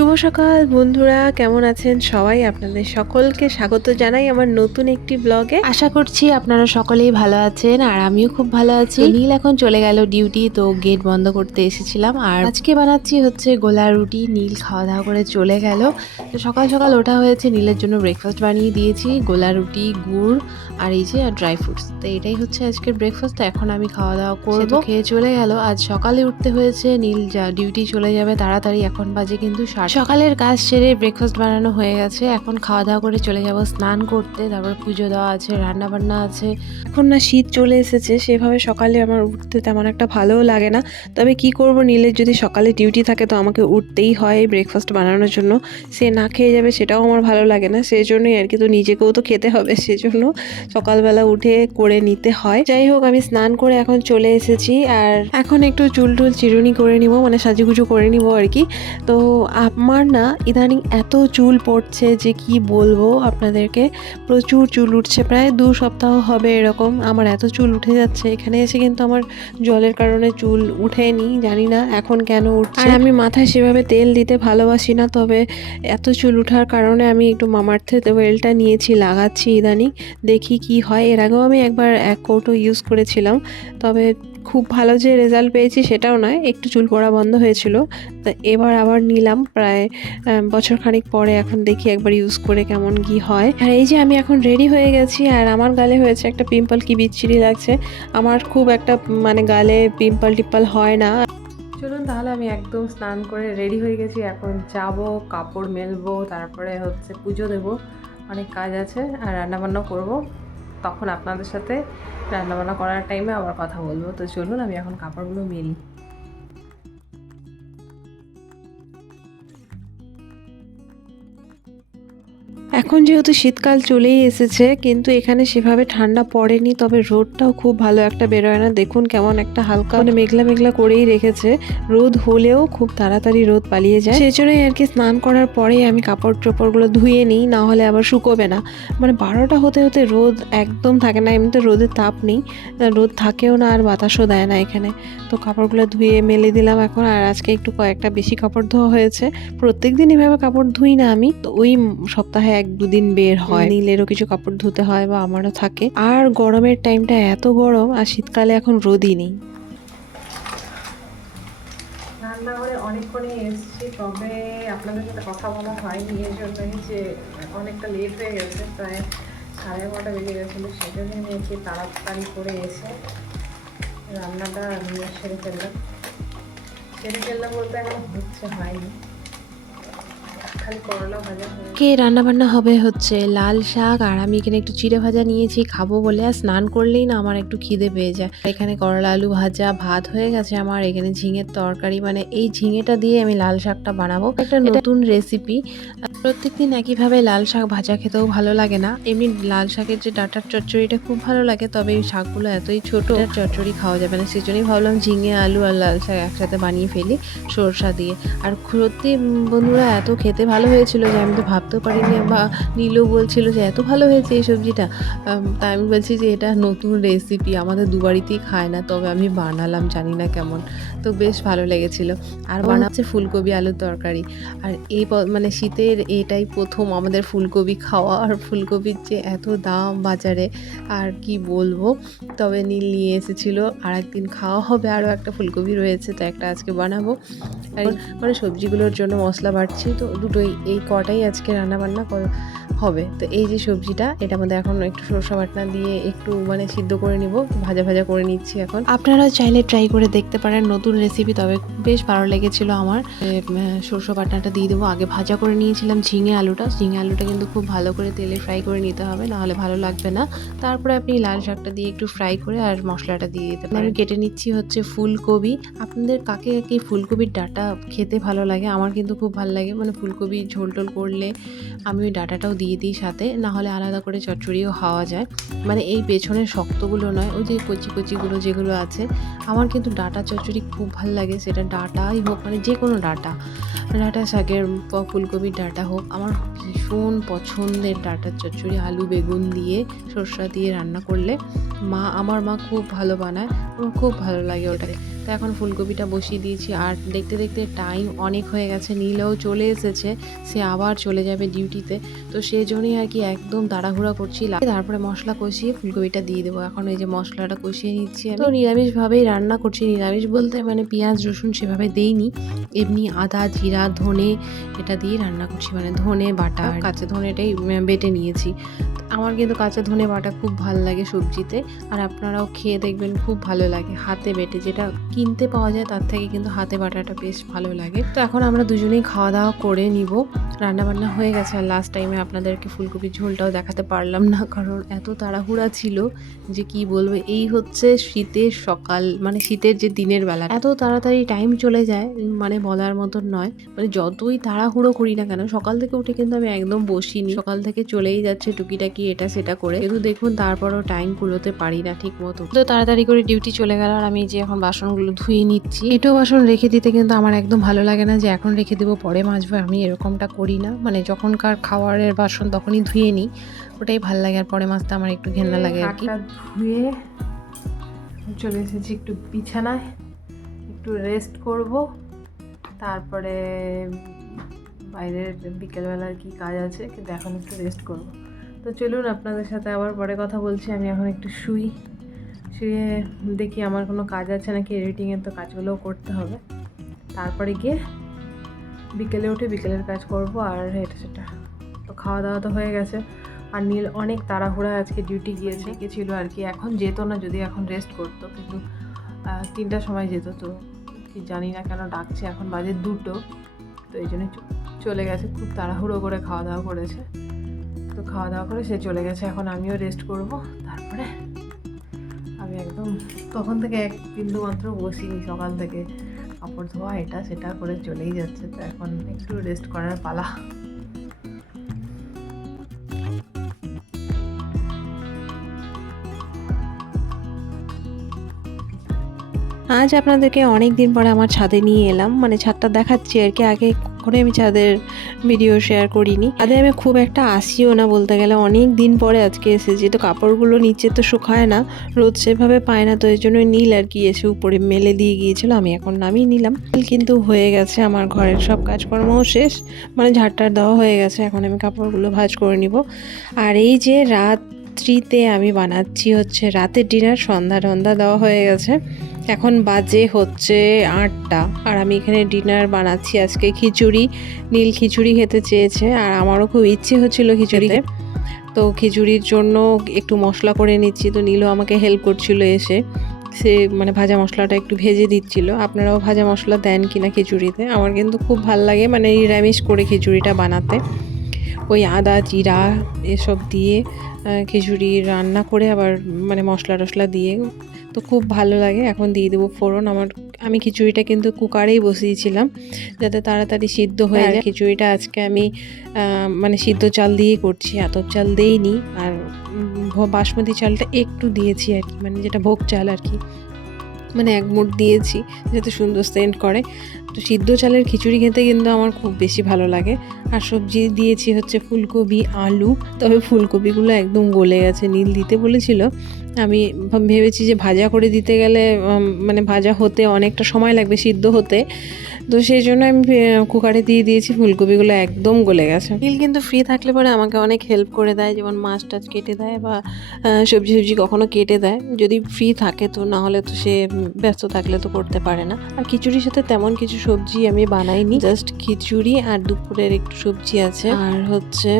শুভ সকাল বন্ধুরা। কেমন আছেন সবাই? আপনাদের সকলকে স্বাগত জানাই আমার নতুন একটি ব্লগে। আশা করছি আপনারা সকলেই ভালো আছেন আর আমিও খুব ভালো আছি। নীল এখন চলে গেল ডিউটি তো গেট বন্ধ করতে এসেছিলাম। আর আজকে বানাচ্ছি হচ্ছে গোলা রুটি নীল খাওয়া দাওয়া করে চলে গেল। তো সকাল সকাল ওঠা হয়েছে নীলের জন্য ব্রেকফাস্ট বানিয়ে দিয়েছি গোলা রুটি গুড় আর এই যে আর ড্রাই ফ্রুটস তো এটাই হচ্ছে আজকের ব্রেকফাস্ট তো এখন আমি খাওয়া দাওয়া করব। খেয়ে চলে গেল। আজ সকালে উঠতে হয়েছে নীল যা ডিউটি চলে যাবে তাড়াতাড়ি। এখন বাজে কিন্তু সাড়ে- সকালের কাজ সেরে ব্রেকফাস্ট বানানো হয়ে গেছে। এখন খাওয়া দাওয়া করে চলে যাব স্নান করতে। তারপর পুজো দেওয়া আছে রান্না বান্না আছে। এখন না শীত চলে এসেছে, সেভাবে সকালে আমার উঠতে তেমন একটা ভালোও লাগে না। তবে কি করব নীলের যদি সকালে ডিউটি থাকে তো আমাকে উঠতেই হয় ব্রেকফাস্ট বানানোর জন্য। সে না খেয়ে যাবে সেটাও আমার ভালো লাগে না। সেই জন্যই আর কি, তো নিজেকেও তো খেতে হবে, সেজন্য সকালবেলা উঠে করে নিতে হয়। যাই হোক, আমি স্নান করে এখন চলে এসেছি। আর এখন একটু চুল টুল চিরুনি করে নিব মানে সাজুগুজু করে নিব আর কি। তো আমার না, ইদানিং এত চুল পড়ছে যে কি বলব আপনাদেরকে? প্রচুর চুল উঠছে, প্রায় দু সপ্তাহ হবে এরকম, আমার এত চুল উঠে যাচ্ছে। এখানে এসে কিন্তু আমার জলের কারণে চুল উঠেনি, জানি না এখন কেন উঠছে। আর আমি মাথায় সেভাবে তেল দিতে ভালোবাসি না, তবে এত চুল ওঠার কারণে আমি একটু মামার্থে ওয়েলটা নিয়েছি, লাগাচ্ছি ইদানিং, দেখি কি হয়। এর আগেও আমি একবার এক কৌটো ইউজ করেছিলাম, তবে খুব ভালো যে রেজাল্ট পেয়েছি সেটাও নয়, একটু চুল পড়া বন্ধ হয়েছিল। তা এবার আবার নিলাম প্রায় বছর খানিক পরে এখন দেখি একবার ইউজ করে কেমন কি হয়। আর এই যে আমি এখন রেডি হয়ে গেছি, আর আমার গালে হয়েছে একটা পিম্পল কি বিচ্ছিরি লাগছে, আমার খুব একটা মানে গালে পিম্পল টিম্পল হয় না। চলুন তাহলে আমি একদম স্নান করে রেডি হয়ে গেছি, এখন যাব, কাপড় মেলবো, তারপরে হচ্ছে পুজো দেব, অনেক কাজ আছে, আর রান্নাবান্না করব। তখন আপনাদের সাথে রান্নাবান্না করার টাইমে আবার কথা বলব। তো চলুন, আমি এখন কাপড়গুলো মেলি। এখন যেহেতু শীতকাল চলেই এসেছে, কিন্তু এখানে সেভাবে ঠান্ডা পড়েনি, তবে রোদটাও খুব ভালো একটা বেরোয় না। দেখুন কেমন একটা হালকা মানে মেঘলা মেঘলা করেই রেখেছে। রোদ হলেও খুব তাড়াতাড়ি রোদ পালিয়ে যায়। সেই জন্যই আর কি স্নান করার পরেই আমি কাপড় চোপড়গুলো ধুয়ে নিই, না হলে আবার শুকোবে না। মানে বারোটা হতে হতে রোদ একদম থাকে না, এমনিতে রোদের তাপ নেই। রোদ থাকেও না আর বাতাসও দেয় না এখানে। তো কাপড়গুলো ধুয়ে মেলে দিলাম এখন, আর আজকে একটু কয়েকটা বেশি কাপড় ধোয়া হয়েছে। প্রত্যেক দিন এভাবে কাপড় ধুই না আমি। তো ওই সপ্তাহে এক দুদিন বের হয়। নীলেরও কিছু কাপড় ধুতে হয় বা আমারও থাকে। আর গরমের টাইমটা এত গরম আর শীতকালে এখন রোদই নেই। রান্নাঘরে অনেকক্ষণই এসেছি তবে আপনাদের সাথে কথা বলা হয়নি এর জন্যই যে অনেকটা লেট হয়ে গেছে প্রায় সাড়ে এগারোটা বেজে গেছিল সেই জন্য আমি একটু তাড়াতাড়ি করে এসে রান্নাটা আমি সেরে ফেললাম। সেরে ফেললাম বলতে এখন হচ্ছে হয়নি। কে রান্না বান্না হবে হচ্ছে? লাল শাক আর আমি এখানে একটু চিড়ে ভাজা নিয়েছি খাব বলে। আর স্নান করলেই না আমার একটু খিদে পেয়ে যায়। এখানে করলা আলু ভাজা ভাত হয়ে গেছে আমার। এখানে ঝিঙের তরকারি মানে এই ঝিঙেটা দিয়ে আমি লাল শাকটা বানাবো। একটা নতুন রেসিপি প্রত্যেকদিন একইভাবে লাল শাক ভাজা খেতেও ভালো লাগে না। এমনি লাল শাকের যে ডাটার চচ্চড়িটা খুব ভালো লাগে তবে এই শাকগুলো এতই ছোট চচ্চড়ি খাওয়া যাবে না। সেই জন্যই ভাবলাম ঝিঙে আলু আর লাল শাক একসাথে বানিয়ে ফেলি সরষা দিয়ে। আর সত্যি বন্ধুরা এত খেতে ভালো হয়েছিল যে আমি তো ভাবতেও পারিনি বা নীলও বলছিল যে এত ভালো হয়েছে এই সবজিটা। তাই আমি বলছি যে এটা নতুন রেসিপি আমাদের দুবারিতেই খায় না তবে আমি বানালাম জানি না কেমন। তো বেশ ভালো লেগেছিল। আর বানাচ্ছে ফুলকপি আলুর তরকারি। আর এই মানে শীতের এটাই প্রথম আমাদের ফুলকপি খাওয়া আর ফুলকপির যে এত দাম বাজারে আর কি বলব। তবে নীল নিয়ে এসেছিল আর একদিন খাওয়া হবে আরও একটা ফুলকপি রয়েছে তো একটা আজকে বানাবো। আর মানে সবজিগুলোর জন্য মশলা বাড়ছি তো দুটোই এই কটাই আজকে রান্না বান্না হবে। তো এই যে সবজিটা, এটা আমাদের এখন একটু সরষা বাটনা দিয়ে একটু মানে সিদ্ধ করে নিব। ভাজা ভাজা করে নিচ্ছি এখন। আপনারা চাইলে ট্রাই করে দেখতে পারেন নতুন রেসিপি তবে বেশ ভালো লেগেছিল আমার। সরষা বাটনাটা দিয়ে দেবো। আগে ভাজা করে নিয়েছিলাম ঝিঙে আলুটা। ঝিঙে আলুটা কিন্তু খুব ভালো করে তেলে ফ্রাই করে নিতে হবে, নাহলে ভালো লাগবে না। তারপরে আপনি লাল শাকটা দিয়ে একটু ফ্রাই করে আর মশলাটা দিয়ে দিতে পারেন। আমি কেটে নিচ্ছি হচ্ছে ফুলকপি। আপনাদের কাকে কাকে ফুলকপির ডাটা খেতে ভালো লাগে? আমার কিন্তু খুব ভালো লাগে। মানে ফুলকপি ঝোল টোল করলে আমি ওই ডাটাটাও দিয়ে দিই সাথে না হলে আলাদা করে চচ্চড়িও খাওয়া যায়। মানে এই পেছনের শক্তগুলো নয়, ওই যে কচি কচিগুলো যেগুলো আছে, আমার কিন্তু ডাটা চচ্চড়ি খুব ভালো লাগে। সেটা ডাটাই হোক মানে যে কোনো ডাটা ডাটা শাকের ফুলকপির ডাটা হোক, আমার ভীষণ পছন্দের ডাটার চচ্চড়ি, আলু বেগুন দিয়ে, সরষা দিয়ে রান্না করলে মা, আমার মা খুব ভালো বানায়, আমার খুব ভালো লাগে ওটাকে। এখন ফুলকপিটা বসিয়ে দিয়েছি আর দেখতে দেখতে টাইম অনেক হয়ে গেছে, নীলেও চলে এসেছে, সে আবার চলে যাবে ডিউটিতে তো সেই জন্যই আর কি একদম তাড়াহুড়া করছি তারপরে মশলা কষিয়ে ফুলকপিটা দিয়ে দেবো। এখন এই যে মশলাটা কষিয়ে নিচ্ছি। তো নিরামিষভাবেই রান্না করছি। নিরামিষ বলতে মানে পেঁয়াজ, রসুন সেভাবে দেইনি। এমনি আদা, জিরা, ধনে এটা দিয়ে রান্না করছি। মানে ধনে বাটা কাঁচা ধনেটাই বেটে নিয়েছি। আমার কিন্তু কাঁচা ধনে বাটা খুব ভালো লাগে সবজিতে। আর আপনারাও খেয়ে দেখবেন খুব ভালো লাগে, হাতে বেটে। যেটা কিনতে পাওয়া যায়, তার থেকে কিন্তু হাতে বাটাটা বেশ ভালো লাগে। তো এখন আমরা দুজনেই খাওয়া দাওয়া করে নিব। রান্না বান্না হয়ে গেছে আর লাস্ট টাইমে আপনাদেরকে ফুলকপির ঝোলটাও দেখাতে পারলাম না, কারণ এত তাড়াহুড়া ছিল যে কি বলব, এই হচ্ছে শীতের সকাল মানে শীতের যে দিনের বেলা। এত তাড়াতাড়ি টাইম চলে যায় মানে বলার মতন নয়। মানে যতই তাড়াহুড়ো করি না কেন, সকাল থেকে উঠে কিন্তু আমি একদম বসিনি। সকাল থেকে চলেই যাচ্ছে টুকিটাকি এটা সেটা করে। কিন্তু দেখুন, তারপরও টাইম কুলোতে পারি না ঠিক মতো তো তাড়াতাড়ি করে ডিউটি চলে গেল আর আমি যে এখন বাসনগুলো ধুয়ে নিচ্ছি। এটো বাসন রেখে দিতে কিন্তু আমার একদম ভালো লাগে না যে এখন রেখে দেবো পরে মাজবো আমি এরকমটা করি না। মানে যখনকার খাওয়ারের বাসন তখনই ধুয়ে নিই ওটাই ভালো লাগে আর পরে মাজতে আমার একটু ঘেন্না লাগে আর কি। ধুয়ে চলে এসেছি একটু বিছানায় একটু রেস্ট করব। তারপরে বাইরের বিকেলবেলার কি কাজ আছে কিন্তু এখন একটু রেস্ট করব। তো চলুন আপনাদের সাথে আবার পরে কথা বলছি আমি এখন একটু শুই। শুয়ে দেখি আমার কোনো কাজ আছে নাকি এডিটিংয়ের তো কাজগুলোও করতে হবে। তারপরে গিয়ে বিকেলে উঠে বিকেলের কাজ করব আর এটা সেটা। তো খাওয়া দাওয়া তো হয়ে গেছে। আর নীল অনেক তাড়াহুড়া আজকে ডিউটি গিয়েছে। গেছিল আর কি, এখন যেত না যদি এখন রেস্ট করতো, কিন্তু তিনটার সময় যেত তো, কি জানি না কেন ডাকছে, এখন বাজে দুটো। তো এই জন্য চলে গেছে, খুব তাড়াহুড়ো করে খাওয়া দাওয়া করেছে। তো খাওয়া দাওয়া করে সে চলে গেছে, এখন আমিও রেস্ট করব, তারপরে আমি একদম তখন থেকে এক বিন্দু মাত্র বসিনি সকাল থেকে। কাপড় ধোয়া এটা সেটা করে চলেই যাচ্ছে, তো এখন একটু রেস্ট করার পালা। আজ আপনাদেরকে অনেক দিন পরে আমার ছাদে নিয়ে এলাম মানে ছাদটা দেখাচ্ছি আর কি, আগে কখনো আমি চাঁদের ভিডিও শেয়ার করিনি। ছাদে আমি খুব একটা আসিও না বলতে গেলে। অনেক দিন পরে আজকে এসেছি। তো কাপড়গুলো নিচে তো শুকায় না, রোদ সেভাবে পায় না, তো এই জন্য নীল আর কি এসে উপরে মেলে দিয়ে গিয়েছিল। আমি এখন নামিয়ে নিলাম। কিন্তু হয়ে গেছে, আমার ঘরের সব কাজকর্মও শেষ। মানে ঝাড়টার দেওয়া হয়ে গেছে, এখন আমি কাপড়গুলো ভাঁজ করে নিব। আর এই যে রাত্রিতে আমি বানাচ্ছি হচ্ছে রাতের ডিনার সন্ধ্যা টন্ধা দেওয়া হয়ে গেছে। এখন বাজে হচ্ছে আটটা, আর আমি এখানে ডিনার বানাচ্ছি আজকে খিচুড়ি, নীল খিচুড়ি খেতে চেয়েছে, আর আমারও খুব ইচ্ছে হচ্ছিল খিচুড়িতে তো খিচুড়ির জন্য একটু মশলা করে নিচ্ছি, তো নীলও আমাকে হেল্প করছিল এসে। সে মানে ভাজা মশলাটা একটু ভেজে দিচ্ছিল। আপনারাও ভাজা মশলা দেন কি না খিচুড়িতে? আমার কিন্তু খুব ভালো লাগে মানে নিরামিষ করে খিচুড়িটা বানাতে। ওই আদা, জিরা এসব দিয়ে খিচুড়ি রান্না করে আবার মানে মশলা টশলা দিয়ে তো খুব ভালো লাগে। এখন দিয়ে দেবো ফোড়ন। আমার আমি খিচুড়িটা কিন্তু কুকারেই বসিয়েছিলাম যাতে তাড়াতাড়ি সিদ্ধ হয়ে যায়। খিচুড়িটা আজকে আমি মানে সিদ্ধ চাল দিয়েই করছি। আতপ চাল দেইনি। আর বাসমতি চালটা একটু দিয়েছি আর কি। মানে যেটা ভোগ চাল আর কি। মানে এক মুঠ দিয়েছি যাতে সুন্দর সেন্ট করে। তো সিদ্ধ চালের খিচুড়ি খেতে কিন্তু আমার খুব বেশি ভালো লাগে। আর সবজি দিয়েছি হচ্ছে ফুলকপি, আলু। তবে ফুলকপিগুলো একদম গলে গেছে, নীল দিতে বলেছিল। আমি ভেবেছি যে ভাজা করে দিতে গেলে মানে ভাজা হতে অনেকটা সময় লাগবে সিদ্ধ হতে। তো সেই জন্য আমি কুকারে দিয়ে দিয়েছি, ফুলকপিগুলো একদম গলে গেছে। নীল কিন্তু ফ্রি থাকলে পরে আমাকে অনেক হেল্প করে দেয়, যেমন মাছ টাছ কেটে দেয় বা সবজি সবজি কখনো কেটে দেয়। যদি ফ্রি থাকে তো, না হলে তো সে ব্যস্ত থাকলে তো করতে পারে না। আর খিচুড়ির সাথে তেমন কিছু সবজি আমি বানাইনি জাস্ট খিচুড়ি আর দুপুরের একটু সবজি আছে। আর হচ্ছে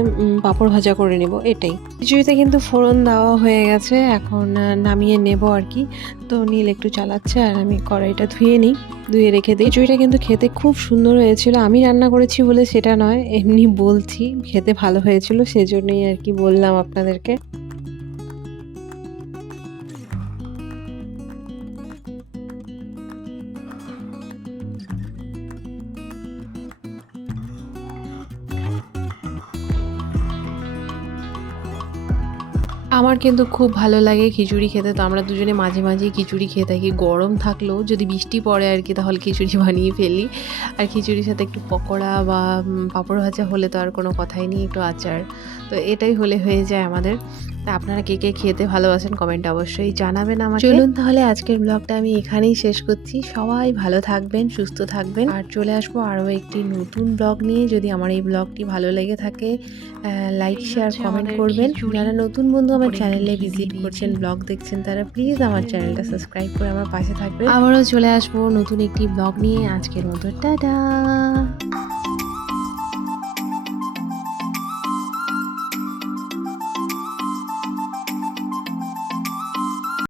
পাঁপড় ভাজা করে নেব, এটাই। খিচুড়িতে কিন্তু ফোড়ন দেওয়া হয়ে গেছে, এখন নামিয়ে নেব আর কি। তো নীল একটু চালাচ্ছে আর আমি কড়াইটা ধুয়ে নিই, ধুয়ে রেখে দিই। খিচুড়িটা কিন্তু খেতে খুব সুন্দর হয়েছিল। আমি রান্না করেছি বলে সেটা নয়, এমনি বলছি, খেতে ভালো হয়েছিল, সেজন্যই আর কি বললাম আপনাদেরকে। আমার কিন্তু খুব ভালো লাগে খিচুড়ি খেতে তো আমরা দুজনে মাঝে মাঝে খিচুড়ি খেয়ে থাকি। গরম থাকলেও যদি বৃষ্টি পড়ে আর কি তাহলে খিচুড়ি বানিয়ে ফেলি। আর খিচুড়ির সাথে একটু পকোড়া বা পাঁপড় ভাজা হলে তো আর কোনো কথাই নেই একটু আচার। তো এটাই হলে হয়ে যায় আমাদের। তা আপনারা কে কে খেতে ভালোবাসেন কমেন্ট অবশ্যই জানাবেন আমাকে। চলুন তাহলে আজকের ব্লগটা আমি এখানেই শেষ করছি। সবাই ভালো থাকবেন সুস্থ থাকবেন। আর চলে আসব আরও একটি নতুন ব্লগ নিয়ে। যদি আমার এই ব্লগটি ভালো লেগে থাকে লাইক শেয়ার কমেন্ট করবেন। যারা নতুন বন্ধু আমার চ্যানেলে ভিজিট করছেন ব্লগ দেখছেন তারা প্লিজ আমার চ্যানেলটা সাবস্ক্রাইব করে আমার পাশে থাকবে আবারও চলে আসব নতুন একটি ব্লগ নিয়ে। আজকের মতো টাটা!